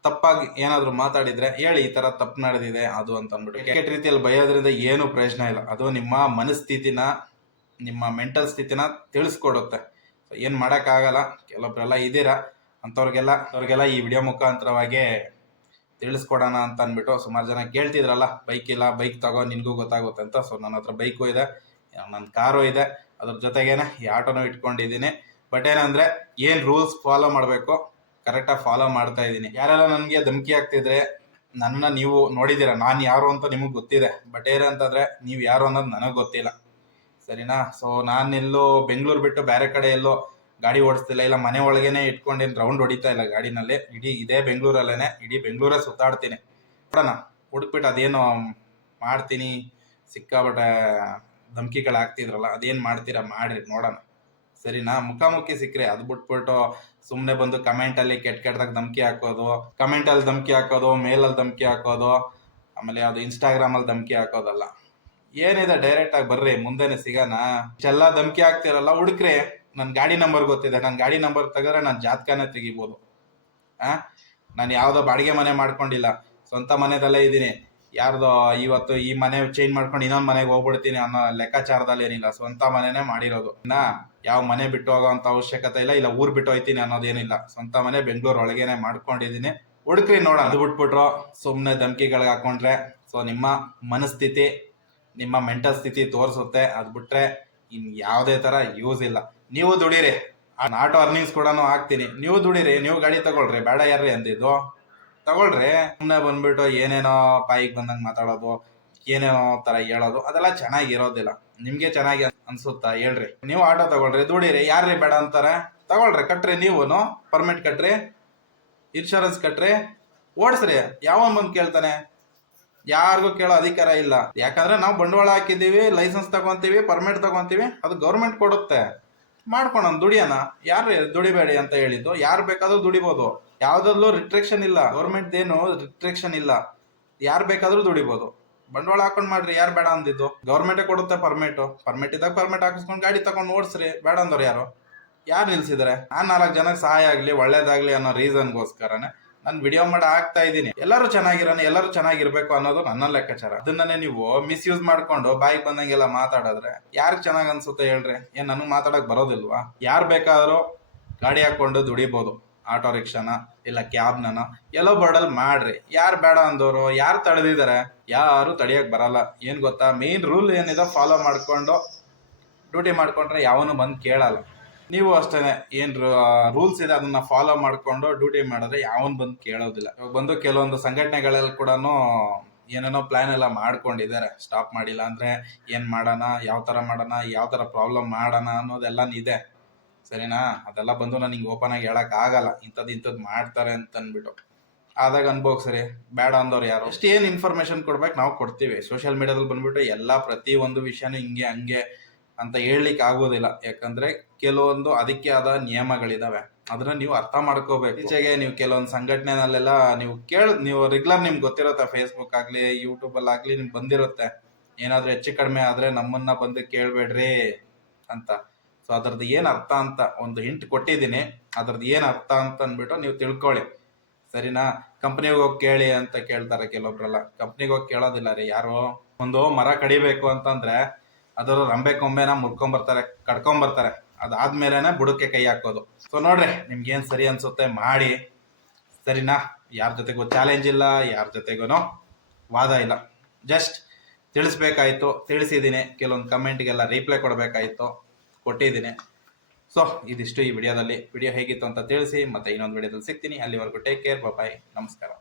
ತಪ್ಪಾಗಿ ಏನಾದರೂ ಮಾತಾಡಿದ್ರೆ ಹೇಳಿ, ಈ ಥರ ತಪ್ಪು ನಡೆದಿದೆ, ಅದು ಅಂತ ಅಂದ್ಬಿಟ್ಟು. ಕೆಟ್ಟ ರೀತಿಯಲ್ಲಿ ಬಯೋದ್ರಿಂದ ಏನು ಪ್ರಯೋಜನ ಇಲ್ಲ. ಅದು ನಿಮ್ಮ ಮನಸ್ಥಿತಿನ, ನಿಮ್ಮ ಮೆಂಟಲ್ ಸ್ಥಿತಿನ ತಿಳಿಸ್ಕೊಡುತ್ತೆ. ಏನು ಮಾಡೋಕ್ಕಾಗಲ್ಲ. ಕೆಲವೊಬ್ರೆಲ್ಲ ಇದ್ದೀರಾ, ಅಂಥವ್ರಿಗೆಲ್ಲ, ಅವ್ರಿಗೆಲ್ಲ ಈ ವಿಡಿಯೋ ಮುಖಾಂತರವಾಗಿ ತಿಳಿಸ್ಕೊಡೋಣ ಅಂತ ಅಂದ್ಬಿಟ್ಟು ಸುಮಾರು ಜನ ಕೇಳ್ತಿದ್ರಲ್ಲ, ಬೈಕ್ ಇಲ್ಲ, ಬೈಕ್ ತಗೋ, ನಿನಗೂ ಗೊತ್ತಾಗುತ್ತೆ ಅಂತ. ಸೊ ನನ್ನ ಹತ್ರ ಬೈಕು ಇದೆ ನನ್ನ ಕಾರು ಇದೆ, ಅದ್ರ ಜೊತೆಗೇನೆ ಈ ಆಟೋನು ಇಟ್ಕೊಂಡಿದ್ದೀನಿ. ಬಟ್ ಏನಂದ್ರೆ, ಏನು ರೂಲ್ಸ್ ಫಾಲೋ ಮಾಡಬೇಕು ಕರೆಕ್ಟಾಗಿ ಫಾಲೋ ಮಾಡ್ತಾ ಇದ್ದೀನಿ. ಯಾರೆಲ್ಲ ನನಗೆ ಧಮಕಿ ಆಗ್ತಿದ್ರೆ ನನ್ನ ನೀವು ನೋಡಿದ್ದೀರಾ, ನಾನು ಯಾರು ಅಂತ ನಿಮಗೆ ಗೊತ್ತಿದೆ. ಬಟ್ ಏನಂತಂದ್ರೆ, ನೀವು ಯಾರು ಅನ್ನೋದು ನನಗೆ ಗೊತ್ತಿಲ್ಲ. ಸರಿನಾ? ಸೊ ಎಲ್ಲೋ ಬೆಂಗಳೂರು ಬಿಟ್ಟು ಬೇರೆ ಕಡೆ ಎಲ್ಲೋ ಗಾಡಿ ಓಡಿಸ್ತಿಲ್ಲ. ಇಲ್ಲ, ಮನೆ ಒಳಗೇನೆ ಇಟ್ಕೊಂಡೇನು ರೌಂಡ್ ಹೊಡಿತಾ ಇಲ್ಲ ಗಾಡಿನಲ್ಲಿ. ಇಡೀ ಇದೇ ಬೆಂಗಳೂರಲ್ಲೇನೆ, ಇಡೀ ಬೆಂಗಳೂರೇ ಸುತ್ತಾಡ್ತೀನಿ. ನೋಡೋಣ ಹುಡುಕ್ಬಿಟ್ಟು ಅದೇನು ಮಾಡ್ತೀನಿ. ಸಿಕ್ಕಾಬಟ್ಟೆ ಧಮಕಿಗಳು ಹಾಕ್ತಿದ್ರಲ್ಲ ಅದೇನು ಮಾಡ್ತೀರಾ ಮಾಡಿರಿ, ನೋಡೋಣ. ಸರಿನಾ? ಮುಖಾಮುಖಿ ಸಿಕ್ಕರೆ ಅದು ಬಿಟ್ಬಿಟ್ಟು ಸುಮ್ಮನೆ ಬಂದು ಕಮೆಂಟಲ್ಲಿ ಕೆಟ್ಟ ಕೆಟ್ಟದಾಗ ಧಮಕಿ ಹಾಕೋದು, ಕಮೆಂಟಲ್ಲಿ ಧಮಕಿ ಹಾಕೋದು, ಮೇಲಲ್ಲಿ ಧಮಕಿ ಹಾಕೋದು, ಆಮೇಲೆ ಅದು ಇನ್ಸ್ಟಾಗ್ರಾಮಲ್ಲಿ ಧಮಕಿ ಹಾಕೋದಲ್ಲ. ಏನಿದೆ ಡೈರೆಕ್ಟಾಗಿ ಬರ್ರಿ, ಮುಂದೆನೆ ಸಿಗೋಣ. ಚೆಲ್ಲ ಧಮಕಿ ಹಾಕ್ತಿರಲ್ಲ, ಹುಡುಕ್ರಿ. ನನ್ನ ಗಾಡಿ ನಂಬರ್ ಗೊತ್ತಿದೆ ನನ್ನ ಗಾಡಿ ನಂಬರ್ ತೆಗೆದ್ರೆ ನಾನು ಜಾತಕನೇ ತೆಗಿಬೋದು. ಆ? ನಾನು ಯಾವುದೋ ಬಾಡಿಗೆ ಮನೆ ಮಾಡ್ಕೊಂಡಿಲ್ಲ, ಸ್ವಂತ ಮನೆದಲ್ಲೇ ಇದ್ದೀನಿ. ಯಾರ್ದೋ ಇವತ್ತು ಈ ಮನೆ ಚೇಂಜ್ ಮಾಡ್ಕೊಂಡು ಇನ್ನೊಂದು ಮನೆಗೆ ಹೋಗ್ಬಿಡ್ತೀನಿ ಅನ್ನೋ ಲೆಕ್ಕಾಚಾರದಲ್ಲಿ ಏನಿಲ್ಲ, ಸ್ವಂತ ಮನೆನೇ ಮಾಡಿರೋದು. ನಾ ಯಾವ ಮನೆ ಬಿಟ್ಟು ಹೋಗೋಂಥ ಅವಶ್ಯಕತೆ ಇಲ್ಲ ಇಲ್ಲ ಊರ್ ಬಿಟ್ಟು ಹೋಯ್ತೀನಿ ಅನ್ನೋದೇನಿಲ್ಲ. ಸ್ವಂತ ಮನೆ ಬೆಂಗಳೂರು ಒಳಗೇನೆ ಮಾಡ್ಕೊಂಡಿದ್ದೀನಿ. ಹುಡುಕ್ರಿ ನೋಡ ಅದು ಬಿಟ್ಬಿಟ್ರು ಸುಮ್ಮನೆ ಧಮಕಿಗಳಿಗೆ ಹಾಕೊಂಡ್ರೆ, ಸೊ ನಿಮ್ಮ ಮನಸ್ಥಿತಿ, ನಿಮ್ಮ ಮೆಂಟಲ್ ಸ್ಥಿತಿ ತೋರಿಸುತ್ತೆ. ಅದು ಬಿಟ್ರೆ ಇನ್ ಯಾವುದೇ ತರ ಯೂಸ್ ಇಲ್ಲ. ನೀವು ದುಡೀರಿ. ಆಟೋ ಅರ್ನಿಂಗ್ಸ್ ಕೂಡ ಹಾಕ್ತೀನಿ. ನೀವು ದುಡೀರಿ, ನೀವು ಗಾಡಿ ತಗೊಳ್ರಿ. ಬೇಡ ಯಾರ್ರಿ ಅಂದಿದ್ದು. ತಗೊಳ್ರಿ. ಸುಮ್ಮನೆ ಬಂದ್ಬಿಟ್ಟು ಏನೇನೋ ಬಾಯಿಗೆ ಬಂದಂಗೆ ಮಾತಾಡೋದು, ಏನೇನೋ ತರ ಹೇಳೋದು, ಅದೆಲ್ಲ ಚೆನ್ನಾಗಿರೋದಿಲ್ಲ ನಿಮ್ಗೆ ಚೆನ್ನಾಗಿ ಅನ್ಸುತ್ತಾ ಹೇಳ್ರಿ. ನೀವು ಆಟೋ ತಗೊಳ್ರಿ, ದುಡೀರಿ. ಯಾರ್ರಿ ಬೇಡ ಅಂತಾರೆ? ತಗೊಳ್ರಿ, ಕಟ್ರಿ ನೀವು ಪರ್ಮಿಟ್ ಕಟ್ರಿ ಇನ್ಶೂರೆನ್ಸ್ ಕಟ್ರಿ, ಓಡಿಸ್ರಿ. ಯಾವ ಬಂದು ಕೇಳ್ತಾನೆ? ಯಾರಿಗೂ ಕೇಳೋ ಅಧಿಕಾರ ಇಲ್ಲ. ಯಾಕಂದ್ರೆ ನಾವು ಬಂಡವಾಳ ಹಾಕಿದ್ದೀವಿ ಲೈಸೆನ್ಸ್ ತಗೊಂತೀವಿ ಪರ್ಮಿಟ್ ತಗೊಂತೀವಿ, ಅದು ಗೌರ್ಮೆಂಟ್ ಕೊಡುತ್ತೆ. ಮಾಡ್ಕೊಳೋಣ ದುಡಿಯೋಣ. ಯಾರು ದುಡಿಬೇಡಿ ಅಂತ ಹೇಳಿದ್ದು, ಯಾರು ಬೇಕಾದ್ರೂ ದುಡಿಬೋದು. ಯಾವ್ದಲ್ಲೂ ರಿಟ್ರಾಕ್ಷನ್ ಇಲ್ಲ. ಗೌರ್ಮೆಂಟ್ ಏನು ರಿಟ್ರಾಕ್ಷನ್ ಇಲ್ಲ. ಯಾರು ಬೇಕಾದ್ರೂ ದುಡಿಬೋದು. ಬಂಡವಾಳ ಹಾಕೊಂಡ್ ಮಾಡ್ರಿ, ಯಾರು ಬೇಡ ಅಂದಿದ್ದು. ಗೌರ್ಮೆಂಟೇ ಕೊಡುತ್ತೆ ಪರ್ಮಿಟ್ ಪರ್ಮಿಟ್ ಇದ್ದಾಗ ಪರ್ಮಿಟ್ ಹಾಕಿಸ್ಕೊಂಡು ಗಾಡಿ ತಗೊಂಡು ಓಡಿಸ್ರಿ, ಬೇಡ ಅಂದವ್ರು ಯಾರು? ಯಾರು ನಿಲ್ಸಿದಾರೆ? ಆ ನಾಲ್ಕು ಜನಕ್ಕೆ ಸಹಾಯ ಆಗಲಿ, ಒಳ್ಳೇದಾಗಲಿ ಅನ್ನೋ ರೀಸನ್ಗೋಸ್ಕರನೇ ನಾನು ವಿಡಿಯೋ ಮಾಡಿ ಹಾಕ್ತಾ ಇದ್ದೀನಿ. ಎಲ್ಲರೂ ಚೆನ್ನಾಗಿರೋಣ, ಎಲ್ಲರೂ ಚೆನ್ನಾಗಿರ್ಬೇಕು ಅನ್ನೋದು ನನ್ನ ಲೆಕ್ಕಾಚಾರ. ಅದನ್ನೇ ನೀವು ಮಿಸ್ಯೂಸ್ ಮಾಡ್ಕೊಂಡು ಬಾಯಿಗೆ ಬಂದಂಗೆಲ್ಲ ಮಾತಾಡಿದ್ರೆ ಯಾರಿಗೆ ಚೆನ್ನಾಗ್ ಅನ್ಸುತ್ತೆ ಹೇಳ್ರಿ? ಏನ್ ನನಗೆ ಮಾತಾಡಕ್ ಬರೋದಿಲ್ವಾ? ಯಾರು ಬೇಕಾದ್ರೂ ಗಾಡಿ ಹಾಕೊಂಡು ದುಡಿಬೋದು. ಆಟೋ, ರಿಕ್ಷಾನ, ಇಲ್ಲ ಕ್ಯಾಬ್ನ ಎಲ್ಲೋ ಬೋರ್ಡಲ್ಲಿ ಮಾಡ್ರಿ. ಯಾರು ಬೇಡ ಅಂದವರು ಯಾರು ತಡೆದಿದ್ದಾರೆ ಯಾರು ತಡಿಯಕ್ ಬರಲ್ಲ. ಏನ್ ಗೊತ್ತಾ? ಮೇನ್ ರೂಲ್ ಏನಿದೆ ಫಾಲೋ ಮಾಡ್ಕೊಂಡು ಡ್ಯೂಟಿ ಮಾಡ್ಕೊಂಡ್ರೆ ಯಾವನು ಬಂದು ಕೇಳಲ್ಲ. ನೀವು ಅಷ್ಟೇನೆ, ಏನ್ ರೂಲ್ಸ್ ಇದೆ, ಅದನ್ನ ಫಾಲೋ ಮಾಡ್ಕೊಂಡು ಡ್ಯೂಟಿ ಮಾಡಿದ್ರೆ ಯಾವನ್ ಬಂದು ಕೇಳೋದಿಲ್ಲ. ಇವಾಗ ಬಂದು ಕೆಲವೊಂದು ಸಂಘಟನೆಗಳಲ್ಲಿ ಕೂಡ ಏನೇನೋ ಪ್ಲಾನ್ ಎಲ್ಲ ಮಾಡ್ಕೊಂಡಿದ್ದಾರೆ. ಸ್ಟಾಪ್ ಮಾಡಿಲ್ಲ ಅಂದ್ರೆ ಏನ್ ಮಾಡೋಣ, ಯಾವ ತರ ಮಾಡೋಣ, ಯಾವ ತರ ಪ್ರಾಬ್ಲಮ್ ಮಾಡೋಣ ಅನ್ನೋದೆಲ್ಲ ಇದೆ. ಸರಿನಾ? ಅದೆಲ್ಲ ಬಂದು ನಾನು ಹಿಂಗೆ ಓಪನ್ ಆಗಿ ಹೇಳಕ್ ಆಗಲ್ಲ. ಇಂಥದ್ದು ಇಂಥದ್ದು ಮಾಡ್ತಾರೆ ಅಂತ ಅಂದ್ಬಿಟ್ಟು ಆದಾಗ ಅನ್ಬೋಗ್ಸರಿ ಬೇಡ ಅಂದವ್ರು ಯಾರು? ಅಷ್ಟು ಏನು ಇನ್ಫಾರ್ಮೇಶನ್ ಕೊಡ್ಬೇಕು, ನಾವು ಕೊಡ್ತೀವಿ. ಸೋಷಿಯಲ್ ಮೀಡಿಯಾದಲ್ಲಿ ಬಂದ್ಬಿಟ್ಟು ಎಲ್ಲ ಪ್ರತಿ ಒಂದು ವಿಷಯನೂ ಹಿಂಗೆ, ಹಂಗೆ ಅಂತ ಹೇಳಲಿಕ್ಕೆ ಆಗೋದಿಲ್ಲ. ಯಾಕಂದ್ರೆ ಕೆಲವೊಂದು ಅದಕ್ಕೆ ಆದ ನಿಯಮಗಳಿದಾವೆ. ಅದನ್ನ ನೀವು ಅರ್ಥ ಮಾಡ್ಕೋಬೇಕು. ಈಚೆಗೆ ನೀವು ಕೆಲವೊಂದು ಸಂಘಟನೆನಲ್ಲೆಲ್ಲ ನೀವು ಕೇಳ, ನೀವು ರೆಗ್ಯುಲರ್ ನಿಮ್ಗೆ ಗೊತ್ತಿರುತ್ತೆ ಫೇಸ್ಬುಕ್ ಆಗ್ಲಿ ಯೂಟ್ಯೂಬ್ ಅಲ್ಲಿ ಆಗ್ಲಿ ನಿಮ್ಗೆ ಬಂದಿರುತ್ತೆ. ಏನಾದ್ರೂ ಹೆಚ್ಚು ಕಡಿಮೆ ಆದ್ರೆ ನಮ್ಮನ್ನ ಬಂದು ಕೇಳ್ಬೇಡ್ರಿ ಅಂತ. ಸೊ ಅದ್ರದ್ದು ಏನು ಅರ್ಥ ಅಂತ ಒಂದು ಹಿಂಟ್ ಕೊಟ್ಟಿದ್ದೀನಿ. ಅದ್ರದ್ದು ಏನು ಅರ್ಥ ಅಂತ ಅಂದ್ಬಿಟ್ಟು ನೀವು ತಿಳ್ಕೊಳ್ಳಿ. ಸರಿನಾ? ಕಂಪ್ನಿಗೆ ಹೋಗಿ ಕೇಳಿ ಅಂತ ಕೇಳ್ತಾರೆ ಕೆಲವೊಬ್ರೆಲ್ಲ. ಕಂಪ್ನಿಗೆ ಹೋಗಿ ಕೇಳೋದಿಲ್ಲ ರೀ ಯಾರು. ಒಂದು ಮರ ಕಡಿಬೇಕು ಅಂತಂದ್ರೆ ಅದರ ರಂಬೆ ಕೊಂಬೆನ ಮುರ್ಕೊಂಬರ್ತಾರೆ ಕಡ್ಕೊಂಬರ್ತಾರೆ ಅದಾದ್ಮೇಲೆನೆ ಬುಡಕ್ಕೆ ಕೈ ಹಾಕೋದು. ಸೊ ನೋಡ್ರಿ ನಿಮ್ಗೆ ಏನ್ ಸರಿ ಅನ್ಸುತ್ತೆ ಮಾಡಿ. ಸರಿನಾ? ಯಾರ ಜೊತೆಗೂ ಚಾಲೆಂಜ್ ಇಲ್ಲ, ಯಾರ ಜೊತೆಗೂ ವಾದ ಇಲ್ಲ. ಜಸ್ಟ್ ತಿಳಿಸ್ಬೇಕಾಯ್ತು ತಿಳಿಸಿದ್ದೀನಿ ಕೆಲವೊಂದು ಕಮೆಂಟ್ಗೆಲ್ಲ ರಿಪ್ಲೈ ಕೊಡಬೇಕಾಯ್ತು ಕೊಟ್ಟಿದ್ದೀನಿ ಸೊ ಇದಿಷ್ಟು ಈ ವಿಡಿಯೋದಲ್ಲಿ. ವಿಡಿಯೋ ಹೇಗಿತ್ತು ಅಂತ ತಿಳಿಸಿ, ಮತ್ತೆ ಇನ್ನೊಂದು ವಿಡಿಯೋದಲ್ಲಿ ಸಿಗ್ತೀನಿ. ಅಲ್ಲಿವರೆಗೂ ಟೇಕ್ ಕೇರ್ ಬಾಯ್ ನಮಸ್ಕಾರ.